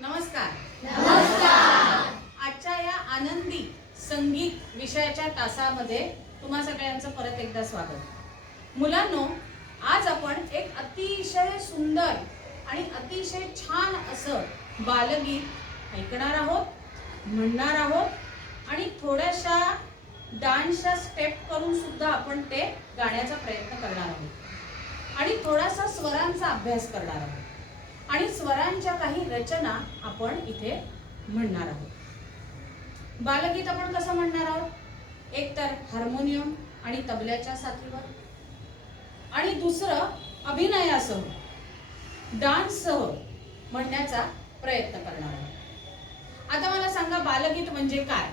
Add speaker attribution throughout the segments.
Speaker 1: नमस्कार. आजच्या या आनंदी संगीत विषयाच्या तासामध्ये तुम्हा सगळ्यांचं परत एकदा स्वागत. मुलांनो आज आपण एक अतिशय सुंदर आणि अतिशय छान असं बालगीत ऐकणार आहोत म्हणणार आहोत आणि थोड्याशा डान्सच्या स्टेप करून सुद्धा आपण ते गाण्याचा प्रयत्न करणार आहोत. आणि थोडासा स्वरांचा अभ्यास करणार आहोत. आणि स्वरांच्या काही रचना आपण इथे म्हणणार आहोत. बालगीत आपण कसं म्हणणार आहोत? एक तर हार्मोनियम आणि तबल्याच्या साथीवर. आणि दुसरं अभिनयासह डान्ससह म्हणण्याचा प्रयत्न करणार आहोत. आता मला सांगा बालगीत म्हणजे काय?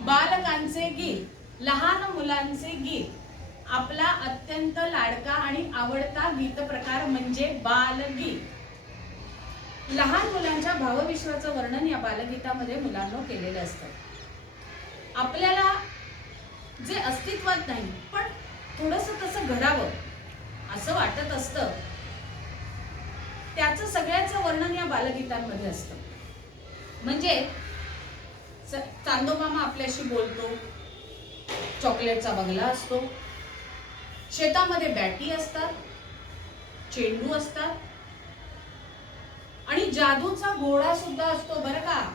Speaker 1: बालकांचे गीत लहान मुलांचे गीत. आपला अत्यंत लाडका आणि आवडता गीत प्रकार म्हणजे बालगीत. लहान मुलांच्या भावविश्वाचं वर्णन या बालगीतामध्ये मुलांना केलेलं असतं. आपल्याला जे अस्तित्वात नाही पण थोडस तसं घडावं असं वाटत असतं. त्याचं सगळ्याचं वर्णन या बालगीतांमध्ये असतं. म्हणजे चांदोमामा आपल्याशी बोलतो चॉकलेटचा बंगला असतो. शेतामध्ये बॅटी असतात चेंडू असतात आणि जादूचा घोडा सुद्धा असतो बरं का?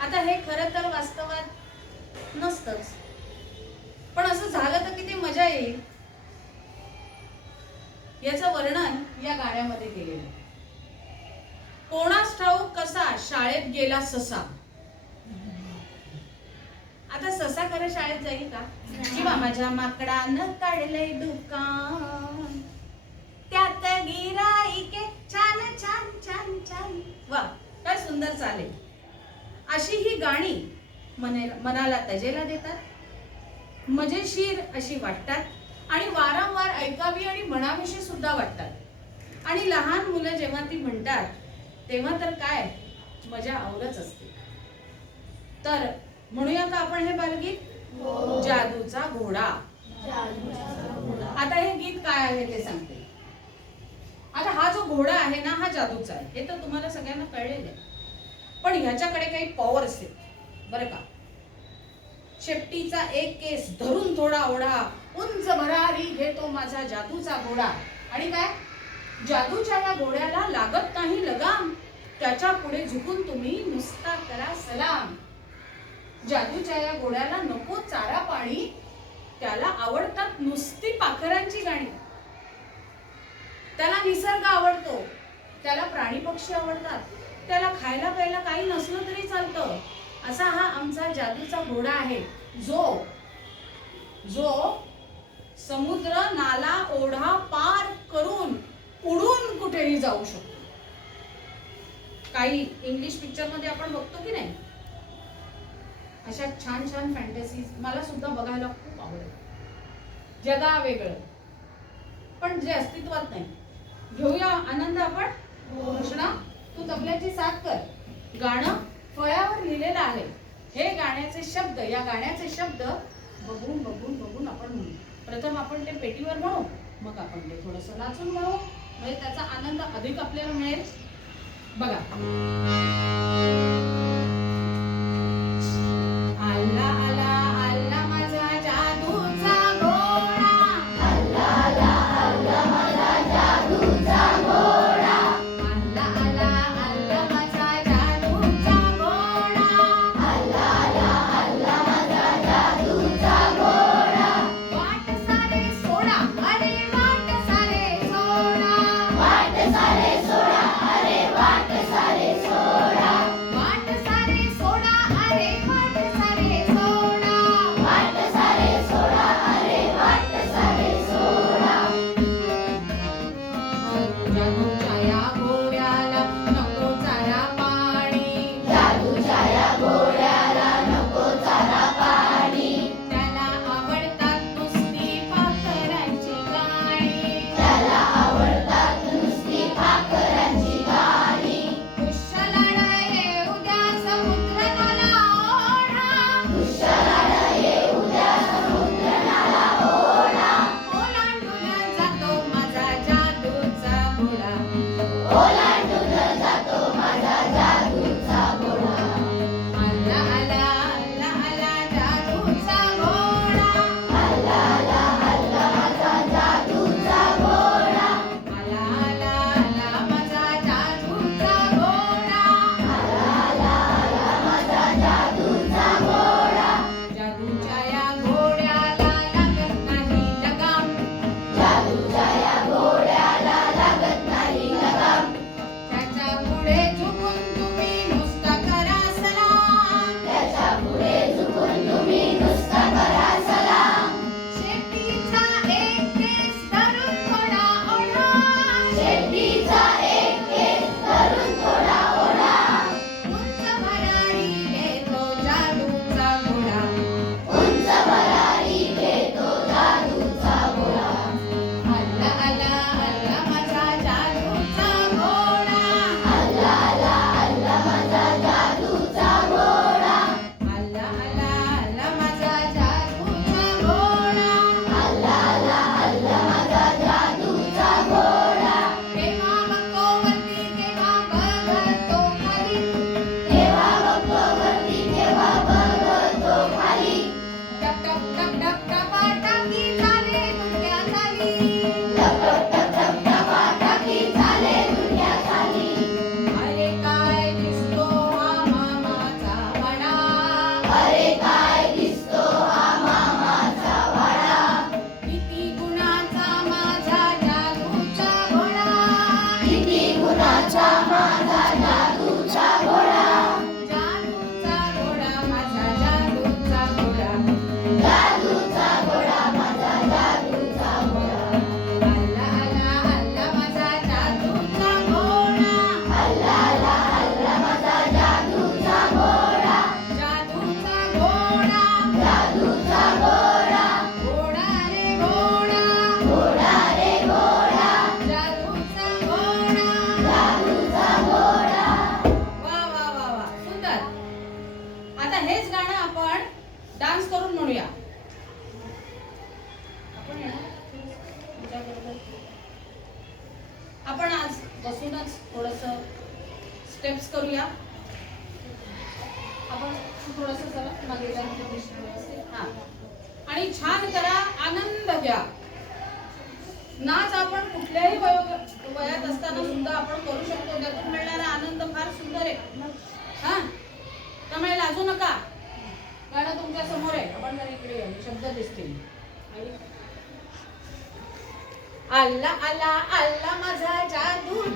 Speaker 1: आता हे खरं तर वास्तवात नसतंच. पण असं झालं तर किती मजा येईल? याचं वर्णन या गाण्यामध्ये केलेलं आहे. कोणास ठाऊक कसा शाळेत गेला ससा? आता ससा खरं शाळेत जाईल का? किंवा माझ्या माकडानं काढलंय दुकान. त्यात गिराईके छान छान छान छान. वा काय सुंदर चालेल. अशी ही गाणी मने मनाला तजेला देतात. मजेशीर अशी वाटतात. आणि वारंवार ऐकावी आणि म्हणावीशी सुद्धा वाटतात. आणि लहान मुलं जेव्हा ती म्हणतात तेव्हा तर काय? मजा आवरच असते. तर म्हणूया का आपण हे बालगीत? जादूचा घोडा. आता हे गीत काय आहे ते सांगते. आता हा जो घोडा आहे ना हा जादूचा आहे. हे तर तुम्हाला सगळ्यांना कळलेलं आहे. पण ह्याच्याकडे काही पॉवर असते बरं का? शेपटीचा एक केस धरून थोडा ओढा. उंच भरारी घेतो माझा जादूचा घोडा. आणि काय? जादूच्या या घोड्याला लागत नाही लगाम. त्याच्या पुढे झुकून तुम्ही नुसता करा सलाम. जादूच्या या घोड्याला नको चारा पाणी. त्याला आवडतात नुसती पाखरांची गाणी. त्याला निसर्ग आवडतो. त्याला प्राणी पक्षी आवडतात. त्याला खायला प्यायला काही नसलं तरी चालतं. असा हा आमचा जादूचा घोडा आहे. जो जो समुद्र नाला ओढा पार करून उडून कुठेही जाऊ शकतो. काही इंग्लिश पिक्चरमध्ये आपण बघतो की नाही? अशा छान छान फॅन्टसीज मला सुद्धा बघायला खूप आवडेल. जगा वेगळं. पण जे अस्तित्वात नाही. घेऊया आनंद आपण कृष्णा तू तबल्याची साथ कर. गाणं फळ्यावर लिहिलेलं आहे. हे गाण्याचे शब्द या गाण्याचे शब्द बघून बघून बघून आपण म्हणू. प्रथम आपण ते पेटीवर म्हणू. मग आपण ते थोडस नाचून म्हणू. म्हणजे त्याचा आनंद अधिक आपल्याला मिळेल. बघा. আল্লাহ আল্লাহ আল্লাহ माझा जादू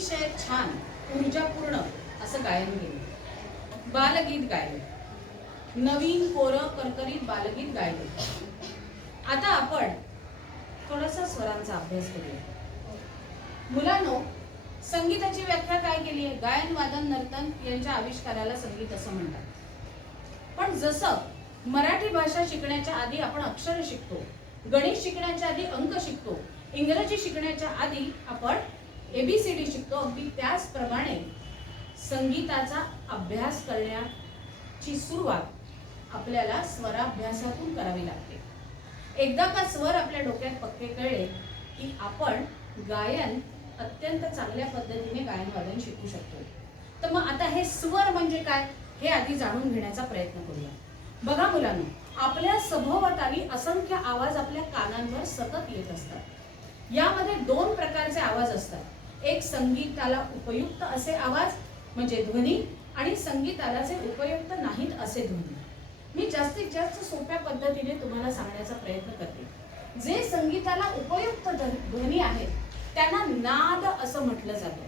Speaker 1: अतिशय छान ऊर्जापूर्ण असं गायन केलं बालगीत गायले. नवीन कोर करकरीत बालगीत गायले. आता आपण थोडासा स्वरांचा अभ्यास करूया. मुलांनो संगीताची व्याख्या काय केली आहे? गायन वादन नर्तन यांच्या आविष्काराला संगीत असं म्हणतात. पण जसं मराठी भाषा शिकण्याच्या आधी आपण अक्षर शिकतो गणित शिकण्याच्या आधी अंक शिकतो इंग्रजी शिकण्याच्या आधी आपण एबीसीडी शिकतो अगदी त्याचप्रमाणे संगीताचा अभ्यास करण्याची सुरुवात आपल्याला स्वराभ्यासातून करावी लागते. एकदा का स्वर आपल्या डोक्यात पक्के कळले की आपण गायन अत्यंत चांगल्या पद्धतीने गायनवादन शिकू शकतो तर मग आता हे स्वर म्हणजे काय हे आधी जाणून घेण्याचा प्रयत्न करूया. बघा मुलांनो आपल्या सभोवताली असंख्य आवाज आपल्या कानांवर सतत येत असतात. यामध्ये दोन प्रकारचे आवाज असतात. एक संगीताला उपयुक्त असे आवाज म्हणजे ध्वनी आणि संगीताला जे उपयुक्त नाहीत असे ध्वनी. मी जास्तीत जास्त सोप्या पद्धतीने तुम्हाला सांगण्याचा प्रयत्न करते. जे संगीताला उपयुक्त ध्वनी आहेत त्यांना नाद असं म्हटलं जातं.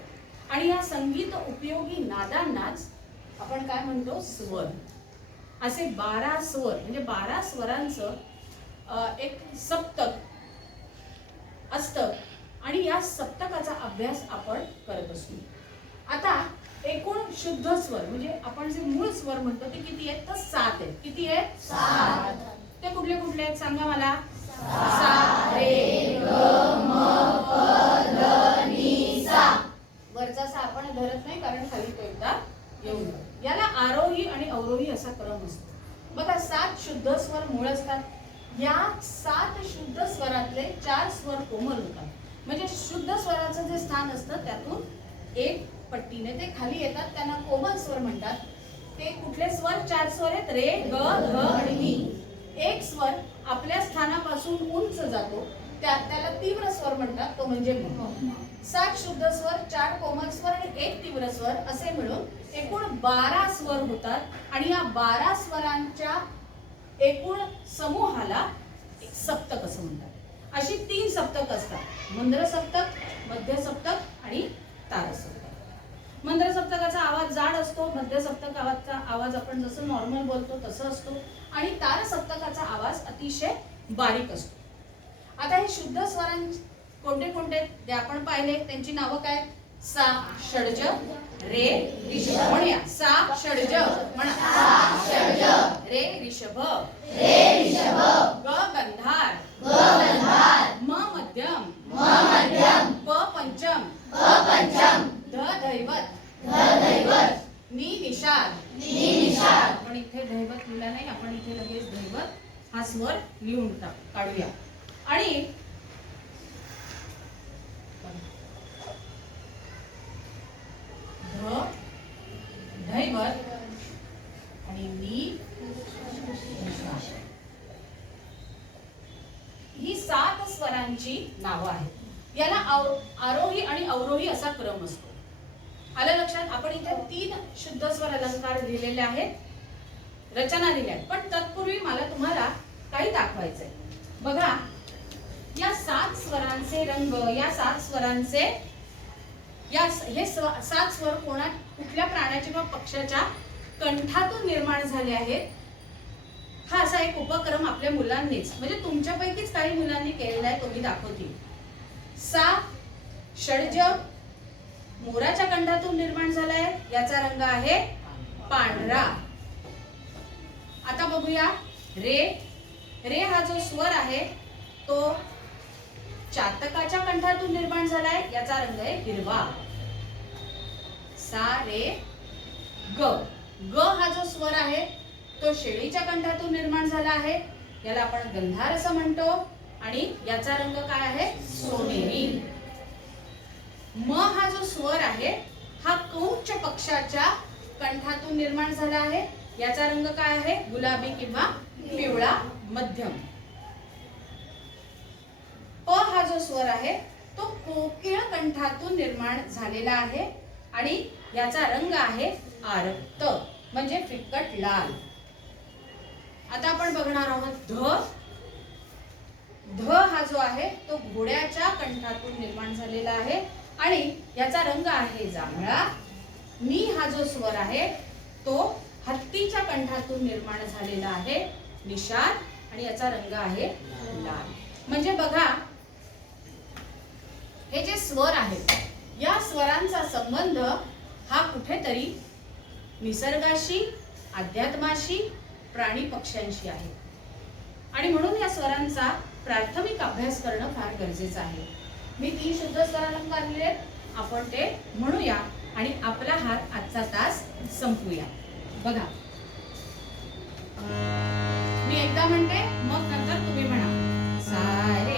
Speaker 1: आणि या संगीत उपयोगी नादांनाच आपण काय म्हणतो? स्वर. असे बारा स्वर म्हणजे बारा स्वरांचं एक सप्तक असतं. आणि या सप्तकाचा अभ्यास आपण करत असतो आता एकूण शुद्ध स्वर म्हणजे आपण जे मूळ स्वर म्हणतो ते किती आहेत? तर सात आहेत. किती आहेत?
Speaker 2: सात.
Speaker 1: ते कुठले कुठले आहेत? सांगा मला. सा रे वरचा सा आपण धरत नाही कारण खाली तो एकदा येऊन. याला आरोही आणि अवरोही असा क्रम असतो. बघा सात शुद्ध स्वर मूळ असतात. या सात शुद्ध स्वरातले चार स्वर कोमल होतात. म्हणजे शुद्ध स्वराचं जे स्थान असतं त्यातून एक पट्टीने ते खाली येतात. त्यांना कोमल स्वर म्हणतात. ते कुठले स्वर? चार स्वर आहेत. रे ग ध आणि मी एक स्वर आपल्या स्थानापासून उंच जातो. त्या त्याला तीव्र स्वर म्हणतात. तो म्हणजे सात शुद्ध स्वर चार कोमल स्वर आणि एक तीव्र स्वर असे मिळून एकूण बारा स्वर होतात. आणि या बारा स्वरांच्या एकूण समूहाला एक सप्तक असं म्हणतात. अशी तीन सप्तक असतात. मंद्र सप्तक मध्य सप्तक आणि तार सप्तक मंद्र सप्तकाचा आवाज जाड असतो मध्य सप्तक आवाजचा आवाज आपण जसं नॉर्मल बोलतो तसं असतो आणि तार सप्तकाचा आवाज अतिशय बारीक असतो. आता हे शुद्ध स्वरां कोणते कोणते आहेत? ते आपण पाहिले त्यांची नावं काय? सा षडज रे ऋषभ. म्हणूया सा षडज म्हणा. रे ऋषभ. ग गंधार. म मध्यम. प पंचम. ध दैवत. नी निषाद. आपण इथे दैवत लिहिला नाही आपण इथे लगेच दैवत हा स्वर लिहून टाक काढूया. आणि ध दैवत आणि नी निषाद. ही सात स्वरांची नावं आहेत. याला आव- आरोही आणि अवरोही असा क्रम असतो. आलं लक्षात? आपण इथे तीन शुद्ध स्वर अलंकार लिहिलेले आहेत. रचना दिल्या आहेत. पण तत्पूर्वी मला तुम्हाला काही दाखवायचंय. बघा या सात स्वरांचे रंग या सात स्वरांचे या हे स्व- सात स्वर कोणा कुठल्या प्राण्याच्या किंवा पक्षाच्या कंठातून निर्माण झाले आहेत? हा असा एक उपक्रम आपल्या मुलांनीच म्हणजे तुमच्यापैकीच काही मुलांनी केलेला आहे तो मी दाखवते सा षडज मोराच्या कंठातून निर्माण झालाय याचा रंग आहे पांढरा. आता बघूया रे रे हा जो स्वर आहे तो चातकाच्या कंठातून निर्माण झालाय याचा रंग आहे हिरवा. सा रे ग ग हा जो स्वर आहे तो शेळीच्या कंठातून निर्माण झाला आहे. याला आपण गंधार असं म्हणतो. आणि याचा रंग काय आहे? सोनेरी. म हा जो स्वर आहे हा कौच पक्षाच्या कंठातून निर्माण झाला आहे. याचा रंग काय आहे? गुलाबी किंवा पिवळा मध्यम. प हा जो स्वर आहे तो कोकिळ कंठातून निर्माण झालेला आहे. आणि याचा रंग आहे आरक्त म्हणजे फिकट लाल. आता आपण बघणार आहोत ध. ध हा जो आहे तो घोड्याच्या कंठातून निर्माण झालेला आहे. आणि याचा रंग आहे जांभळा. मी हा जो स्वर आहे तो हत्तीच्या कंठातून निर्माण झालेला आहे निषाद आणि याचा रंग आहे लाल. म्हणजे बघा हे जे स्वर आहेत या स्वरांचा संबंध हा कुठेतरी निसर्गाशी अध्यात्माशी प्राणी पक्ष्यांशी आहे. आणि म्हणून या स्वरांचा प्राथमिक अभ्यास करणं फार गरजेचं आहे. मी तीन शुद्ध स्वरालंकार लिहिले. आपण ते म्हणूया आणि आपला हात आजचा तास संपूया. बघा. मी एकदा म्हणते मग नंतर तुम्ही म्हणा. सारे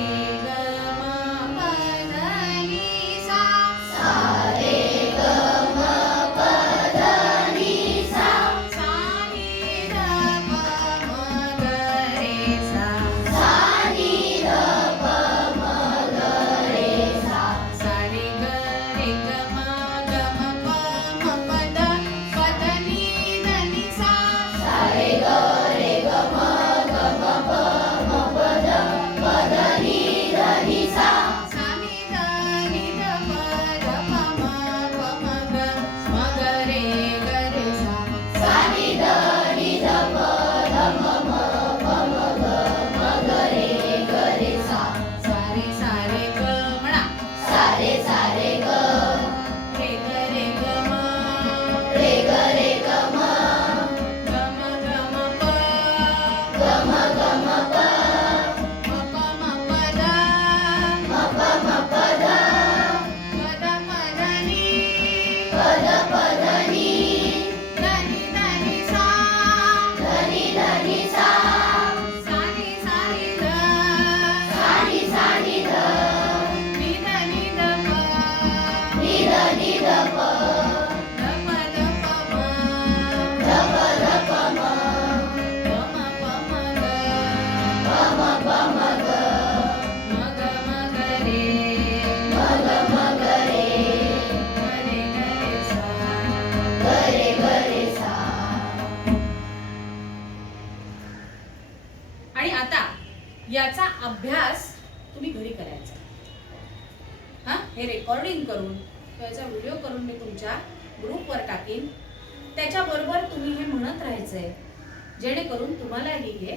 Speaker 1: जेणेकरून तुम्हालाही हे